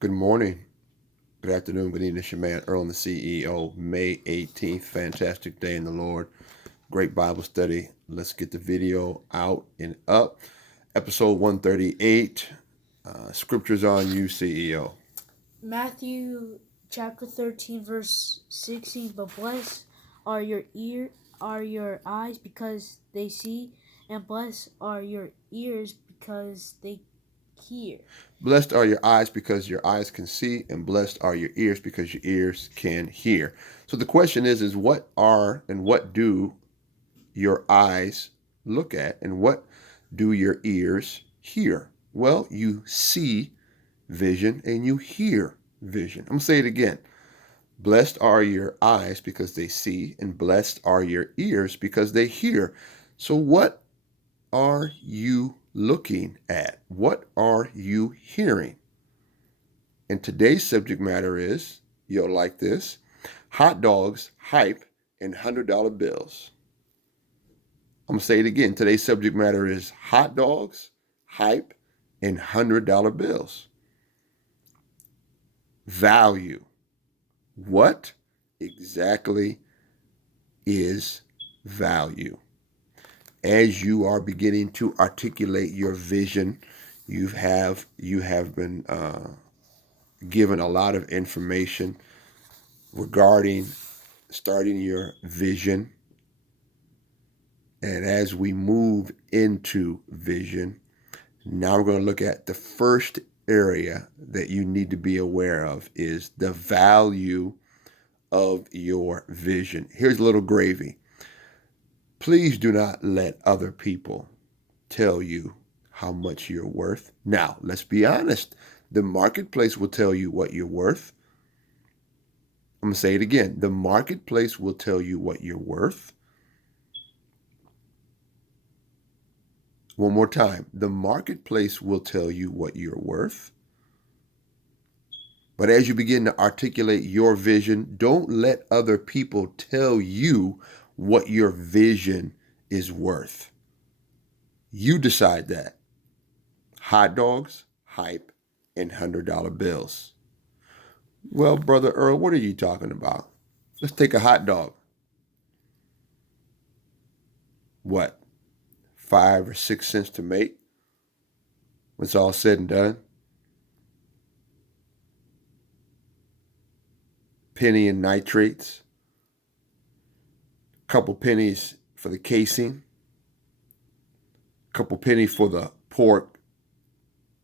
Good morning, good afternoon, good evening. It's your man Earl, the CEO. May 18th, fantastic day in the Lord. Great Bible study. Let's get the video out and up. Episode 138. Scriptures on you, CEO. Mathew chapter 13 verse 16. But blessed are your eyes because they see, and blessed are your ears because they hear. Blessed are your eyes because your eyes can see, and blessed are your ears because your ears can hear. So the question is what are and what do your eyes look at, and what do your ears hear? Well, you see vision and you hear vision. I'm going to say it again. Blessed are your eyes because they see, and blessed are your ears because they hear. So, what are you looking at? What are you hearing? And today's subject matter is, you'll like this, hot dogs, hype, and $100 bills. I'm going to say it again. Today's subject matter is hot dogs, hype, and $100 bills. Value. What exactly is value? As you are beginning to articulate your vision, you have been given a lot of information regarding starting your vision. And as we move into vision, now we're going to look at the first area that you need to be aware of is the value of your vision. Here's a little gravy. Please do not let other people tell you how much you're worth. Now, let's be honest. The marketplace will tell you what you're worth. I'm going to say it again. The marketplace will tell you what you're worth. One more time. The marketplace will tell you what you're worth. But as you begin to articulate your vision, don't let other people tell you what your vision is worth. You decide that. Hot dogs, hype, and $100 bills. Well, Brother Earl, what are you talking about? Let's take a hot dog. What? 5 or 6 cents to make? When it's all said and done? Penny in nitrates. Couple pennies for the casing. Couple pennies for the pork,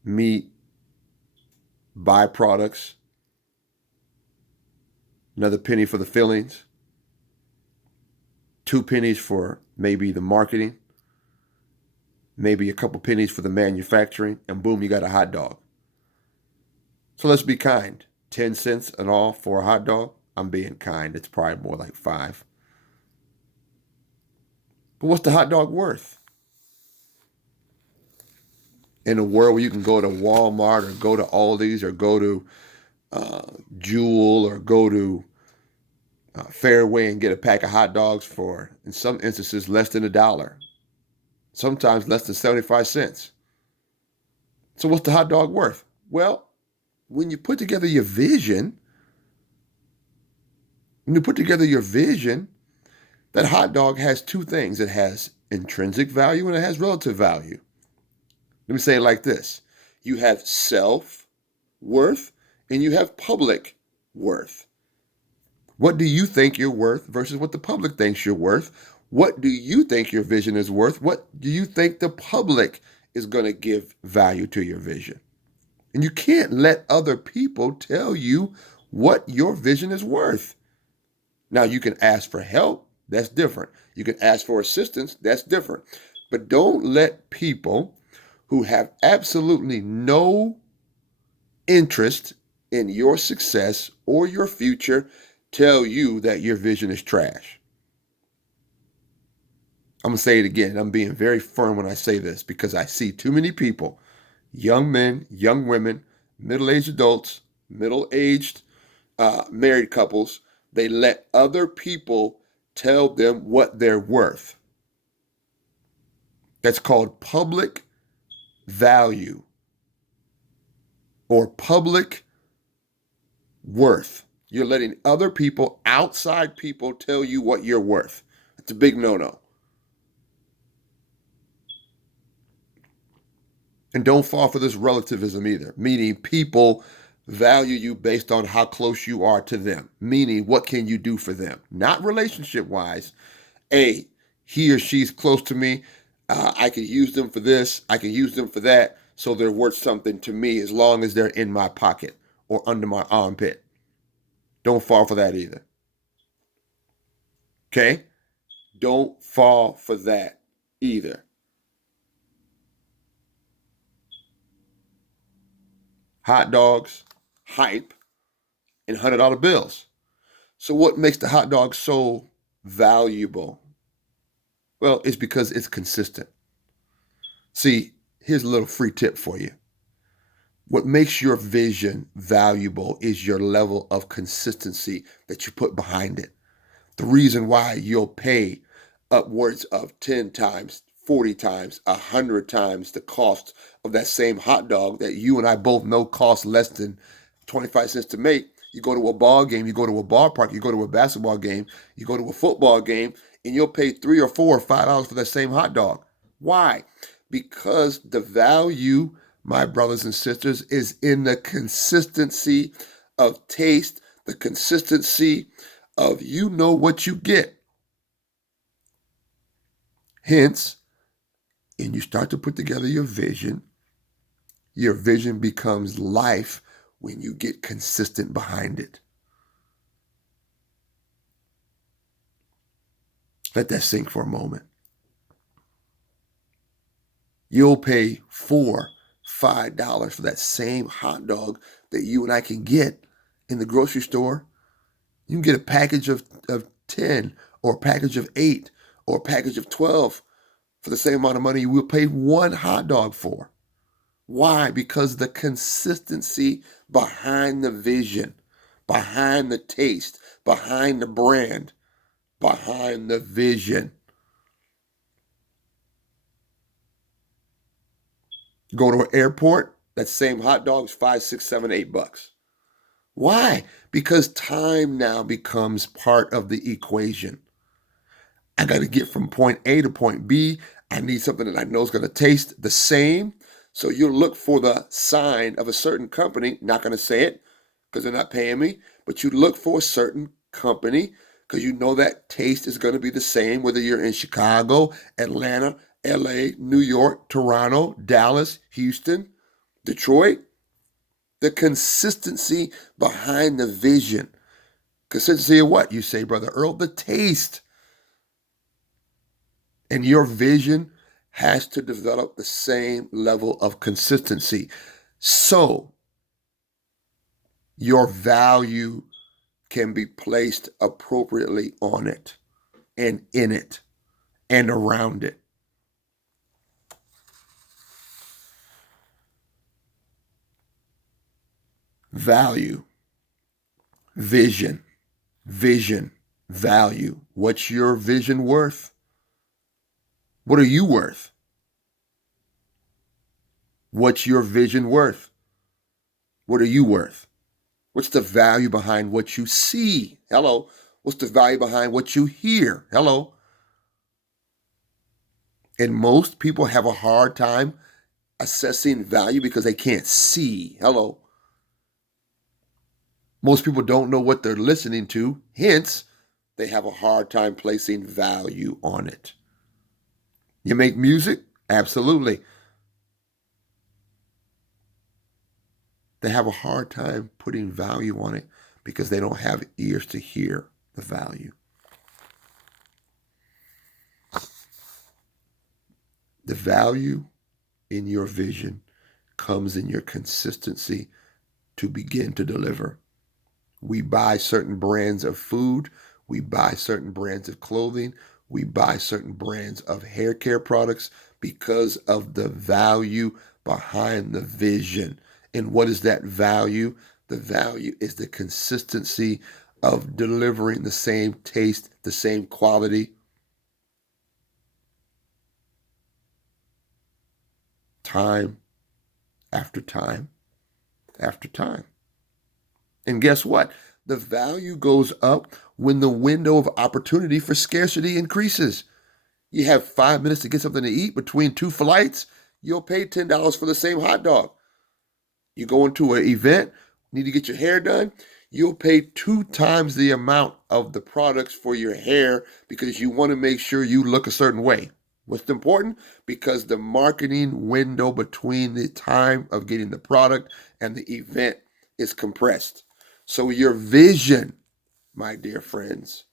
meat, byproducts. Another penny for the fillings. 2 pennies for maybe the marketing. Maybe a couple pennies for the manufacturing, and boom, you got a hot dog. So let's be kind. 10 cents and all for a hot dog? I'm being kind. It's probably more like 5. But what's the hot dog worth? In a world where you can go to Walmart or go to Aldi's or go to Jewel or go to Fairway and get a pack of hot dogs for, in some instances, less than $1. Sometimes less than 75 cents. So what's the hot dog worth? Well, when you put together your vision, that hot dog has 2 things. It has intrinsic value and it has relative value. Let me say it like this. You have self-worth and you have public worth. What do you think you're worth versus what the public thinks you're worth? What do you think your vision is worth? What do you think the public is going to give value to your vision? And you can't let other people tell you what your vision is worth. Now, you can ask for help. That's different. You can ask for assistance. That's different. But don't let people who have absolutely no interest in your success or your future tell you that your vision is trash. I'm going to say it again. I'm being very firm when I say this because I see too many people, young men, young women, middle-aged adults, middle-aged married couples, they let other people tell them what they're worth. That's called public value or public Worth. You're letting other people, outside people, tell you what you're worth. It's a big no-no. And don't fall for this relativism either, meaning people value you based on how close you are to them, meaning what can you do for them, not relationship wise. A, he or she's close to me. I can use them for this. I can use them for that. So they're worth something to me as long as they're in my pocket or under my armpit. Don't fall for that either. Okay? Don't fall for that either. Hot dogs, hype, and $100 bills. So what makes the hot dog so valuable? Well, it's because it's consistent. See, here's a little free tip for you. What makes your vision valuable is your level of consistency that you put behind it. The reason why you'll pay upwards of 10 times, 40 times, 100 times the cost of that same hot dog that you and I both know costs less than 25 cents to make. You go to a ball game, you go to a ballpark, you go to a basketball game, you go to a football game, and you'll pay $3 or $4 or $5 for that same hot dog. Why? Because the value, my brothers and sisters, is in the consistency of taste, the consistency of you know what you get. Hence, and you start to put together your vision becomes life when you get consistent behind it. Let that sink for a moment. You'll pay $4, $5 for that same hot dog that you and I can get in the grocery store. You can get a package of 10 or a package of 8 or a package of 12 for the same amount of money you will pay one hot dog for. Why? Because the consistency behind the vision, behind the taste, behind the brand, behind the vision. You go to an airport, that same hot dog is $5, $6, $7, $8. Why? Because time now becomes part of the equation. I got to get from point A to point B. I need something that I know is going to taste the same. So you'll look for the sign of a certain company. Not going to say it because they're not paying me, but you look for a certain company because you know that taste is going to be the same, whether you're in Chicago, Atlanta, LA, New York, Toronto, Dallas, Houston, Detroit. The consistency behind the vision. Consistency of what? You say, Brother Earl, the taste. And your vision has to develop the same level of consistency. So your value can be placed appropriately on it and in it and around it. Value, vision, value. What's your vision worth? What are you worth? What's your vision worth? What are you worth? What's the value behind what you see? Hello. What's the value behind what you hear? Hello. And most people have a hard time assessing value because they can't see. Hello. Most people don't know what they're listening to. Hence, they have a hard time placing value on it. You make music? Absolutely. They have a hard time putting value on it because they don't have ears to hear the value. The value in your vision comes in your consistency to begin to deliver. We buy certain brands of food. We buy certain brands of clothing. We buy certain brands of hair care products because of the value behind the vision. And what is that value? The value is the consistency of delivering the same taste, the same quality. Time after time after time. And guess what? The value goes up when the window of opportunity for scarcity increases. You have 5 minutes to get something to eat between two flights, you'll pay $10 for the same hot dog. You go into an event, need to get your hair done, you'll pay 2 times the amount of the products for your hair because you want to make sure you look a certain way. What's important? Because the marketing window between the time of getting the product and the event is compressed. So your vision, my dear friends,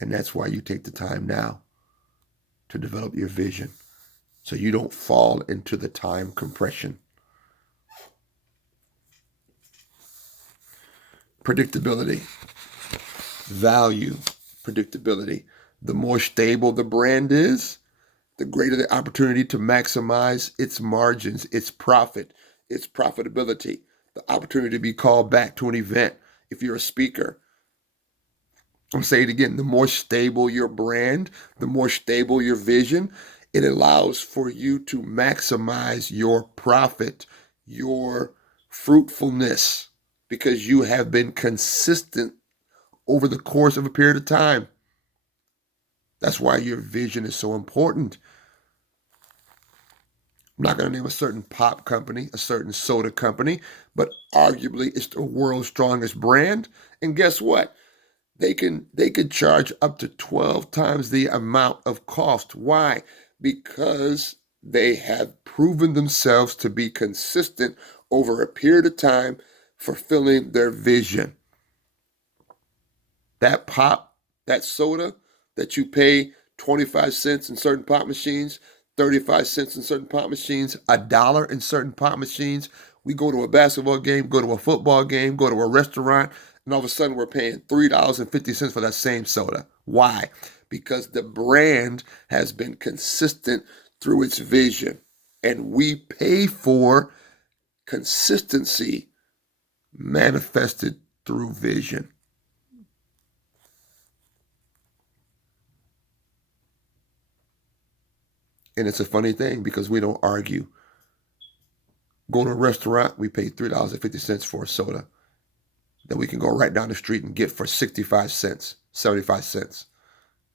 and that's why you take the time now to develop your vision so you don't fall into the time compression. Predictability, value, predictability. The more stable the brand is, the greater the opportunity to maximize its margins, its profit, its profitability, the opportunity to be called back to an event if you're a speaker. I'm going to say it again. The more stable your brand, the more stable your vision, it allows for you to maximize your profit, your fruitfulness, because you have been consistent over the course of a period of time. That's why your vision is so important. I'm not going to name a certain pop company, a certain soda company, but arguably it's the world's strongest brand. And guess what? They could charge up to 12 times the amount of cost. Why? Because they have proven themselves to be consistent over a period of time, fulfilling their vision. That pop, that soda that you pay 25 cents in certain pop machines, 35 cents in certain pop machines, $1 in certain pop machines. We go to a basketball game, go to a football game, go to a restaurant, and all of a sudden we're paying $3.50 for that same soda. Why? Because the brand has been consistent through its vision. And we pay for consistency manifested through vision. And it's a funny thing because we don't argue. Go to a restaurant, we pay $3.50 for a soda that we can go right down the street and get for 65 cents, 75 cents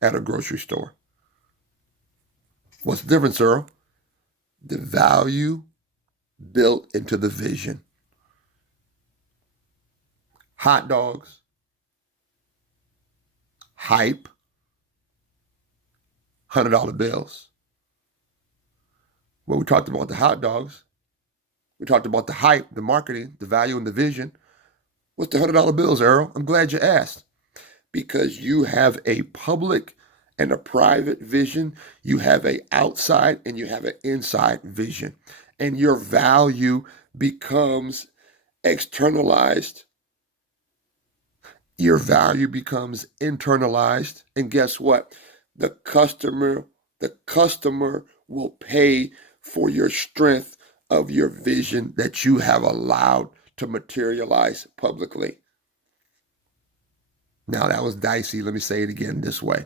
at a grocery store. What's the difference, Earl? The value built into the vision. Hot dogs, hype, $100 bills. Well, we talked about the hot dogs. We talked about the hype, the marketing, the value, and the vision. What's the $100 bills, Earl? I'm glad you asked. Because you have a public and a private vision. You have an outside and you have an inside vision. And your value becomes externalized. Your value becomes internalized. And guess what? The customer will pay for your strength of your vision that you have allowed to materialize publicly. Now, that was dicey. Let me say it again this way.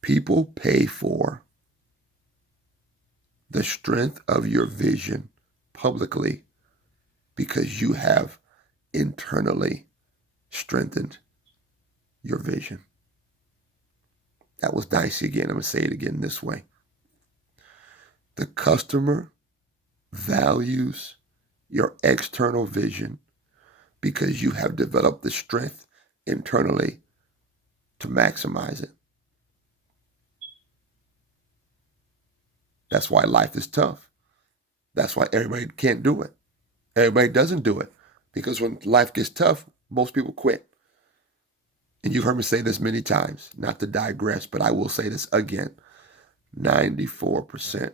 People pay for the strength of your vision publicly because you have internally strengthened your vision. That was dicey again. I'm going to say it again this way. The customer values your external vision because you have developed the strength internally to maximize it. That's why life is tough. That's why everybody can't do it. Everybody doesn't do it because when life gets tough, most people quit. And you've heard me say this many times, not to digress, but I will say this again. 94%,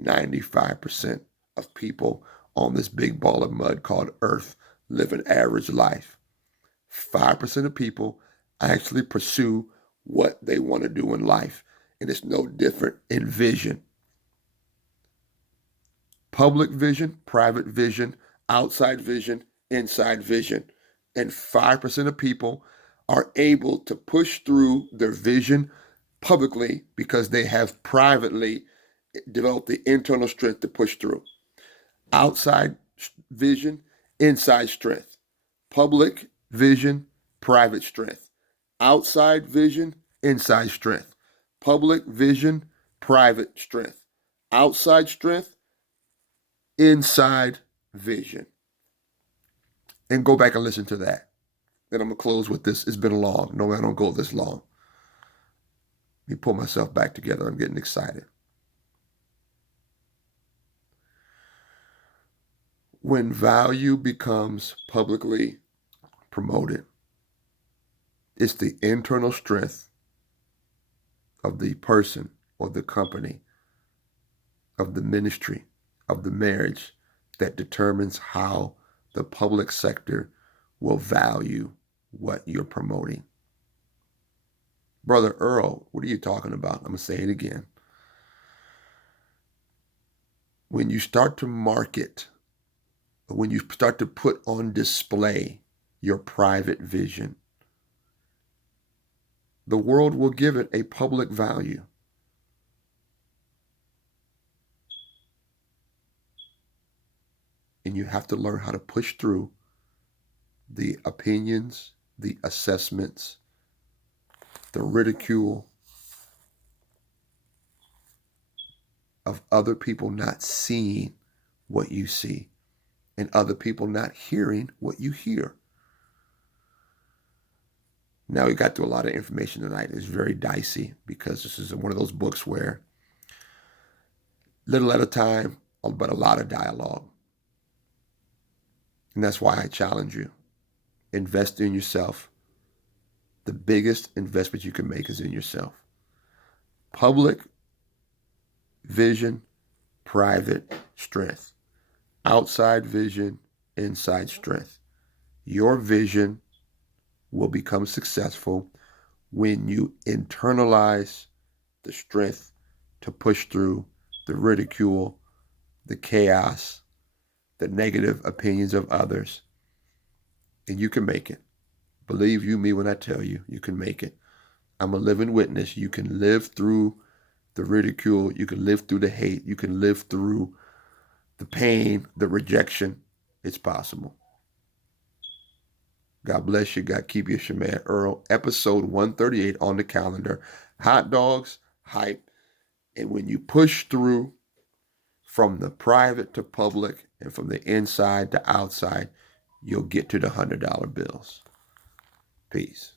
95% of people on this big ball of mud called Earth live an average life. 5% of people actually pursue what they want to do in life. And it's no different in vision. Public vision, private vision, outside vision, inside vision. And 5% of people are able to push through their vision publicly because they have privately developed the internal strength to push through. Outside vision, inside strength. Public vision, private strength. Outside vision, inside strength. Public vision, private strength. Outside strength, inside vision. And go back and listen to that. And I'm going to close with this. It's been long. No, I don't go this long. Let me pull myself back together. I'm getting excited. When value becomes publicly promoted, it's the internal strength of the person or the company, of the ministry, of the marriage that determines how the public sector will value what you're promoting. Brother Earl, what are you talking about? I'm going to say it again. When you start to market, when you start to put on display your private vision, the world will give it a public value. And you have to learn how to push through the opinions, the assessments, the ridicule of other people not seeing what you see and other people not hearing what you hear. Now, we got through a lot of information tonight. It's very dicey because this is one of those books where little at a time, but a lot of dialogue. And that's why I challenge you. Invest in yourself. The biggest investment you can make is in yourself. Public vision, private strength. Outside vision, inside strength. Your vision will become successful when you internalize the strength to push through the ridicule, the chaos, the negative opinions of others. And you can make it. Believe you me when I tell you, you can make it. I'm a living witness. You can live through the ridicule. You can live through the hate. You can live through the pain, the rejection. It's possible. God bless you. God keep you. Shaman Earl. Episode 138 on the calendar. Hot dogs, hype. And when you push through from the private to public and from the inside to outside, you'll get to the $100 bills. Peace.